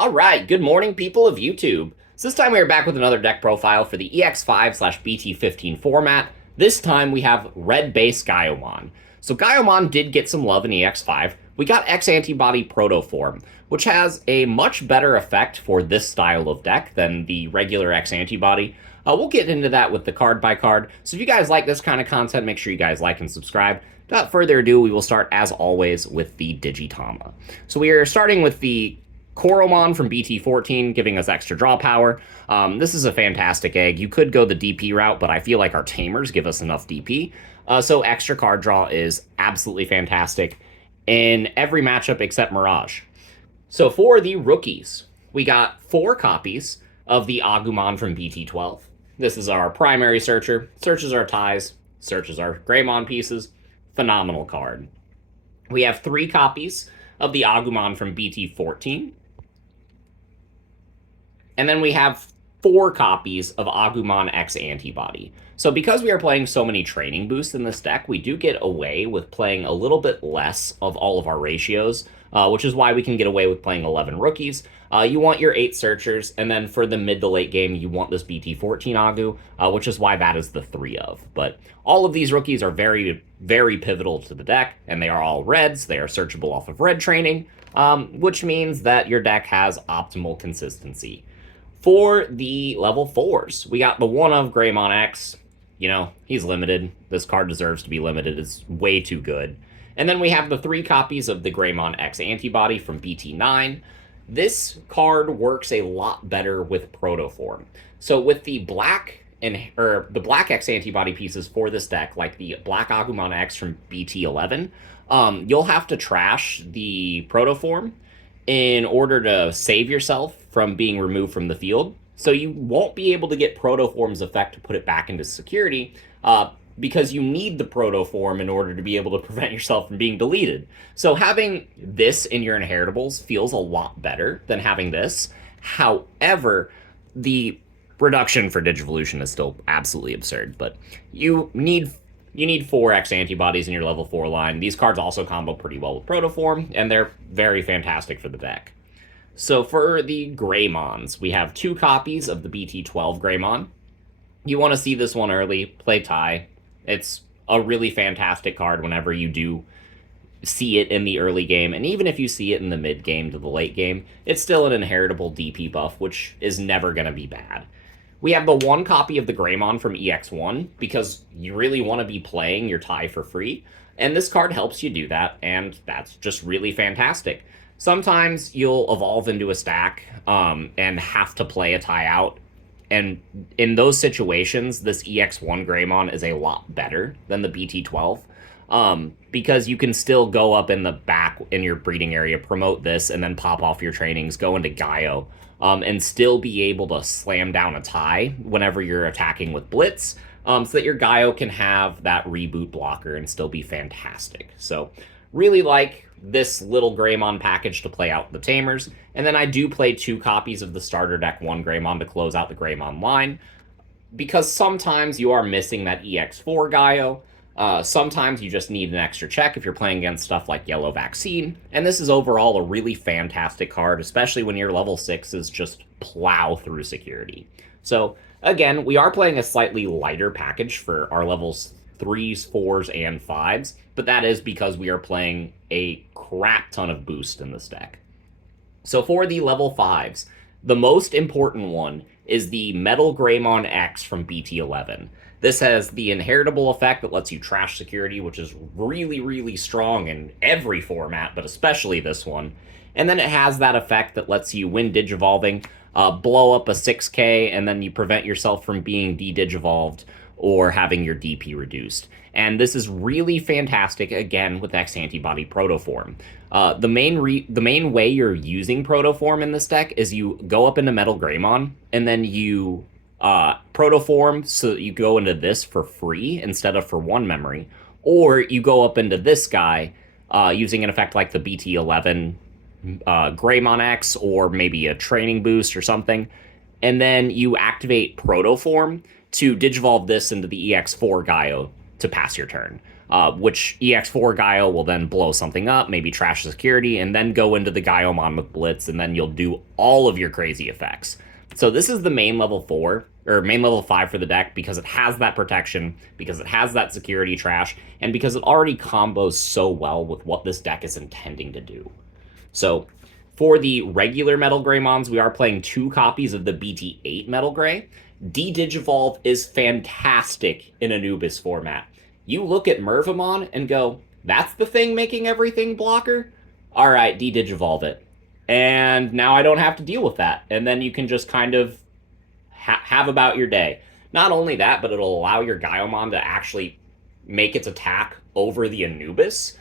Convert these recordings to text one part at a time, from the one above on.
All right, good morning, people of YouTube. So this time we are back with another deck profile for the Ex5/Bt15 format. This time we have red base Gaiomon. So Gaiomon did get some love in EX5. We got X antibody proto form, which has a much better effect for this style of deck than the regular X antibody. We'll get into that with the card by card. So if you guys like this kind of content, make sure you guys like and subscribe. Without further ado, we will start as always with the Digitama. So we are starting with the Coromon from Bt14, giving us extra draw power. This is a fantastic egg. You could go the DP route, but I feel like our Tamers give us enough DP. So extra card draw is absolutely fantastic in every matchup except Mirage. So for the rookies, we got 4 copies of the Agumon from Bt12. This is our primary searcher. Searches our ties, searches our Greymon pieces. Phenomenal card. We have 3 copies of the Agumon from Bt14. And then we have 4 copies of Agumon X Antibody. So because we are playing so many training boosts in this deck, we do get away with playing a little bit less of all of our ratios, which is why we can get away with playing 11 rookies. You want your 8 searchers, and then for the mid to late game, you want this Bt14 Agu, which is why that is the 3 of. But all of these rookies are very, very pivotal to the deck, and they are all reds. They are searchable off of red training, which means that your deck has optimal consistency. For the level 4s, we got the 1 of Greymon X. You know, he's limited. This card deserves to be limited. It's way too good. And then we have the 3 copies of the Greymon X Antibody from Bt9. This card works a lot better with proto form. So with the black X Antibody pieces for this deck, like the black Agumon X from Bt11, you'll have to trash the proto form in order to save yourself from being removed from the field. So you won't be able to get protoform's effect to put it back into security, because you need the protoform in order to be able to prevent yourself from being deleted. So having this in your inheritables feels a lot better than having this. However, the reduction for Digivolution is still absolutely absurd, but you need 4 X antibodies in your level 4 line. These cards also combo pretty well with protoform, and they're very fantastic for the deck. So for the Greymons, we have 2 copies of the Bt12 Greymon. You want to see this one early, play tie. It's a really fantastic card whenever you do see it in the early game, and even if you see it in the mid game to the late game, it's still an inheritable DP buff, which is never going to be bad. We have the 1 copy of the Greymon from EX1, because you really want to be playing your tie for free, and this card helps you do that, and that's just really fantastic. Sometimes you'll evolve into a stack and have to play a tie out, and in those situations, this EX1 Greymon is a lot better than the Bt12, because you can still go up in the back in your breeding area, promote this, and then pop off your trainings, go into Gaio, and still be able to slam down a tie whenever you're attacking with Blitz, so that your Gaio can have that reboot blocker and still be fantastic. So really like this little Greymon package to play out the Tamers, and then I do play 2 copies of the starter deck 1 Greymon to close out the Greymon line, because sometimes you are missing that EX4 Gaio. Sometimes you just need an extra check if you're playing against stuff like Yellow Vaccine, and this is overall a really fantastic card, especially when your level 6s just plow through security. So again, we are playing a slightly lighter package for our levels 3s, 4s, and 5s, but that is because we are playing a crap ton of boost in this deck. So for the level 5s, the most important one is the Metal Greymon X from Bt11. This has the inheritable effect that lets you trash security, which is really, really strong in every format, but especially this one. And then it has that effect that lets you, when digivolving, blow up a 6k, and then you prevent yourself from being de-digivolved or having your DP reduced. And this is really fantastic, again, with X Antibody Protoform. The main way you're using Protoform in this deck is you go up into Metal Greymon, and then you Protoform so that you go into this for free instead of for 1 memory, or you go up into this guy using an effect like the Bt11 Greymon X, or maybe a training boost or something, and then you activate Protoform to digivolve this into the EX4 Gaio to pass your turn. which EX4 Gaio will then blow something up, maybe trash security, and then go into the Gaiomon with Blitz, and then you'll do all of your crazy effects. So this is the main level 4, or main level 5 for the deck, because it has that protection, because it has that security trash, and because it already combos so well with what this deck is intending to do. So for the regular Metal Greymons, we are playing 2 copies of the Bt8 Metal Grey. De-digivolve is fantastic in Anubis format. You look at mervamon and go, that's the thing making everything blocker? All right, de-digivolve it. And now I don't have to deal with that. And then you can just kind of have about your day. Not only that, but it'll allow your Gaiomon to actually make its attack over the Anubis,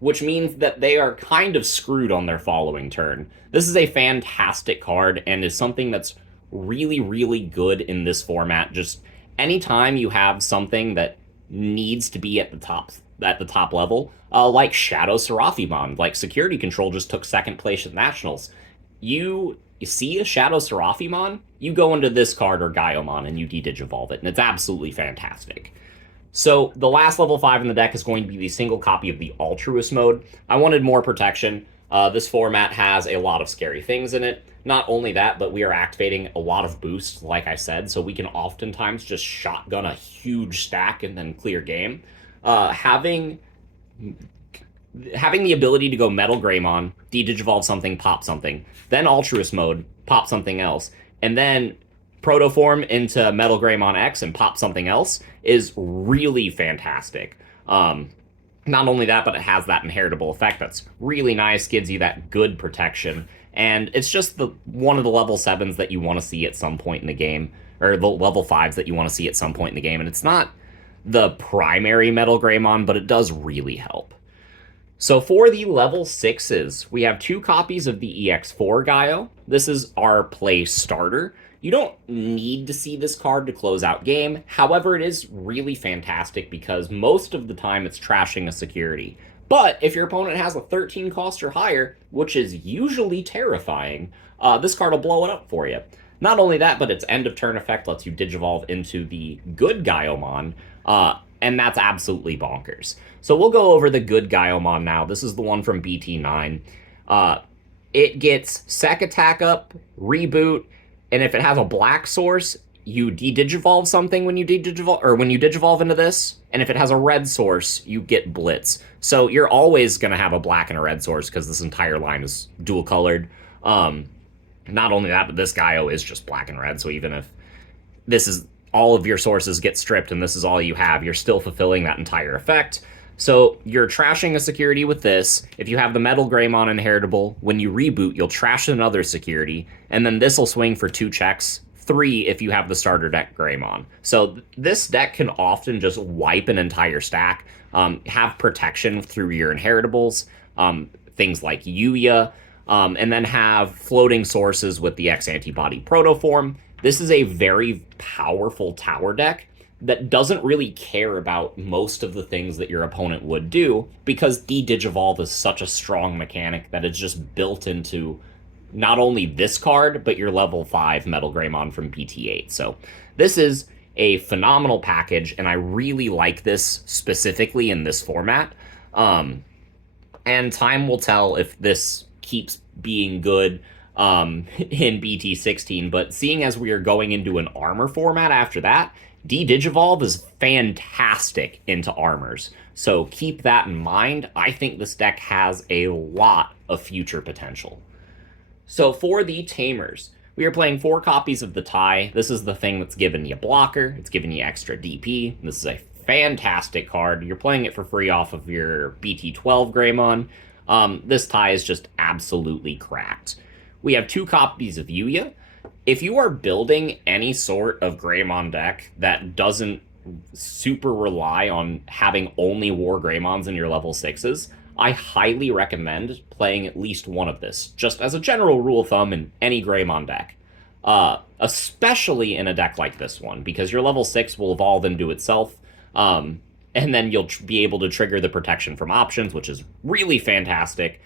which means that they are kind of screwed on their following turn. This is a fantastic card and is something that's really, really good in this format. Just anytime you have something that needs to be at the top level, like Shadow Seraphimon, like Security Control just took 2nd place at Nationals. You see a Shadow Seraphimon, you go into this card or Gaiomon and you de-digivolve it, and it's absolutely fantastic. So the last level 5 in the deck is going to be the single copy of the Altruist mode. I wanted more protection. This format has a lot of scary things in it. Not only that, but we are activating a lot of boosts, like I said, so we can oftentimes just shotgun a huge stack and then clear game. Having the ability to go Metal Greymon, de-digivolve something, pop something, then Altruist mode, pop something else, and then protoform into Metal Greymon X and pop something else is really fantastic. Not only that, but it has that inheritable effect that's really nice, gives you that good protection, and it's just one of the level 7s that you want to see at some point in the game, or the level 5s that you want to see at some point in the game, and it's not the primary Metal Greymon, but it does really help. So for the level 6s, we have 2 copies of the EX4 Gaio. This is our play starter. You don't need to see this card to close out game. However, it is really fantastic because most of the time it's trashing a security. But if your opponent has a 13 cost or higher, which is usually terrifying, this card will blow it up for you. Not only that, but its end of turn effect lets you digivolve into the good Gaiomon, and that's absolutely bonkers. So we'll go over the good Gaiomon now. This is the one from Bt9. It gets Sec attack up, reboot, and if it has a black source, you de-digivolve something when you digivolve into this, and if it has a red source, you get Blitz. So you're always going to have a black and a red source because this entire line is dual colored. Not only that, but this Gaio is just black and red, so even if this is all of your sources get stripped and this is all you have, you're still fulfilling that entire effect. So you're trashing a security with this. If you have the Metal Greymon inheritable, when you reboot, you'll trash another security, and then this will swing for 2 checks, 3 if you have the starter deck Greymon. So this deck can often just wipe an entire stack, have protection through your inheritables, things like Yuya, and then have floating sources with the X antibody protoform. This is a very powerful tower deck that doesn't really care about most of the things that your opponent would do, because de-digivolve is such a strong mechanic that it's just built into not only this card, but your level 5 Metal Greymon from Bt8. So this is a phenomenal package, and I really like this specifically in this format. And time will tell if this keeps being good in Bt16, but seeing as we are going into an armor format after that, de-digivolve is fantastic into armors, so keep that in mind. I think this deck has a lot of future potential. So for the Tamers, we are playing 4 copies of the tie. This is the thing that's giving you blocker, it's giving you extra DP. This is a fantastic card. You're playing it for free off of your Bt12 Greymon. This tie is just absolutely cracked. We have 2 copies of Yuya. If you are building any sort of Greymon deck that doesn't super rely on having only War Greymons in your level 6s, I highly recommend playing at least one of this, just as a general rule of thumb in any Greymon deck. Especially in a deck like this one, because your level 6 will evolve into itself, and then you'll be able to trigger the protection from options, which is really fantastic.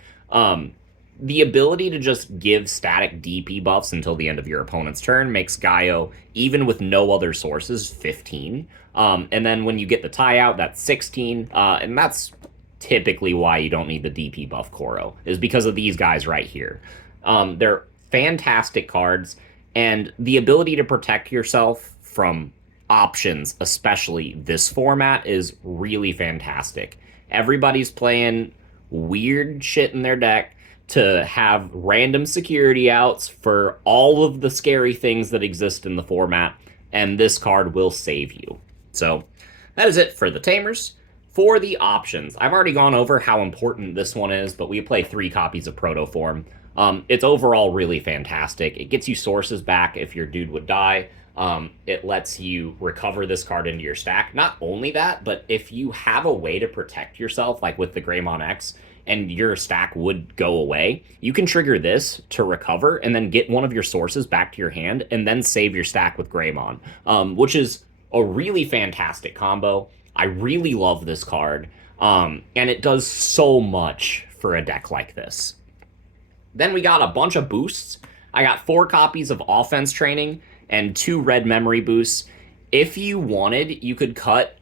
The ability to just give static DP buffs until the end of your opponent's turn makes Gaio, even with no other sources, 15. And then when you get the tie out, that's 16. And that's typically why you don't need the DP buff Koro, is because of these guys right here. They're fantastic cards, and the ability to protect yourself from options, especially this format, is really fantastic. Everybody's playing weird shit in their deck to have random security outs for all of the scary things that exist in the format, and this card will save you. So that is it for the Tamers. For the options, I've already gone over how important this one is, but we play 3 copies of Proto form. It's overall really fantastic. It gets you sources back if your dude would die. It lets you recover this card into your stack. Not only that, but if you have a way to protect yourself, like with the Gaiomon X, and your stack would go away, you can trigger this to recover and then get one of your sources back to your hand and then save your stack with Gaiomon, which is a really fantastic combo. I really love this card, and it does so much for a deck like this. Then we got a bunch of boosts. I got 4 copies of offense training and 2 red memory boosts. If you wanted, you could cut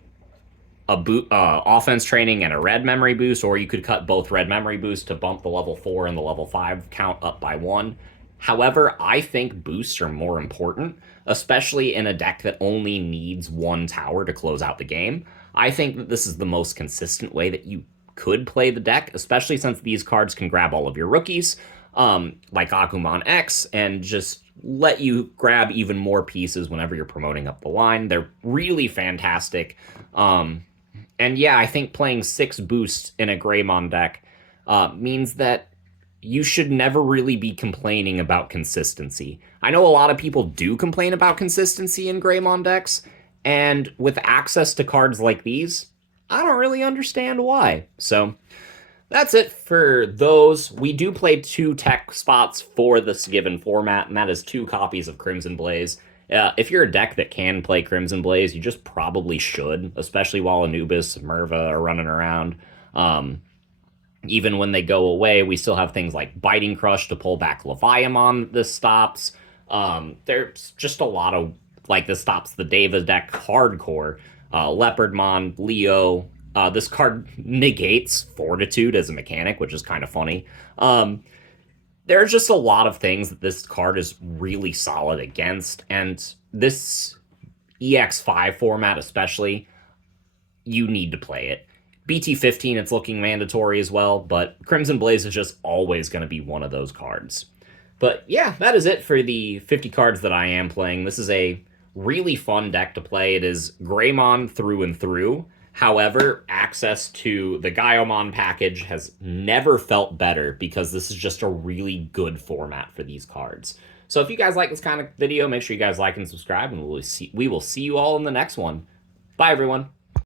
a offense training and a red memory boost, or you could cut both red memory boosts to bump the level 4 and the level 5 count up by 1. However, I think boosts are more important, especially in a deck that only needs 1 tower to close out the game. I think that this is the most consistent way that you could play the deck, especially since these cards can grab all of your rookies, like Agumon X, and just let you grab even more pieces whenever you're promoting up the line. They're really fantastic. And yeah, I think playing 6 boosts in a Gaiomon deck means that you should never really be complaining about consistency. I know a lot of people do complain about consistency in Gaiomon decks, and with access to cards like these, I don't really understand why. So that's it for those. We do play 2 tech spots for this given format, and that is 2 copies of Crimson Blaze. If you're a deck that can play Crimson Blaze, you just probably should, especially while Anubis and Merva are running around. Even when they go away, we still have things like Biting Crush to pull back Leviamon. This stops. There's just a lot of, like, this stops the Deva deck hardcore. Leopardmon, Leo. This card negates Fortitude as a mechanic, which is kind of funny. There's just a lot of things that this card is really solid against, and this Ex5 format especially, you need to play it. Bt15, it's looking mandatory as well, but Crimson Blaze is just always going to be one of those cards. But yeah, that is it for the 50 cards that I am playing. This is a really fun deck to play. It is Gaiomon through and through. However, access to the Gaiomon package has never felt better because this is just a really good format for these cards. So if you guys like this kind of video, make sure you guys like and subscribe, and we will see you all in the next one. Bye, everyone.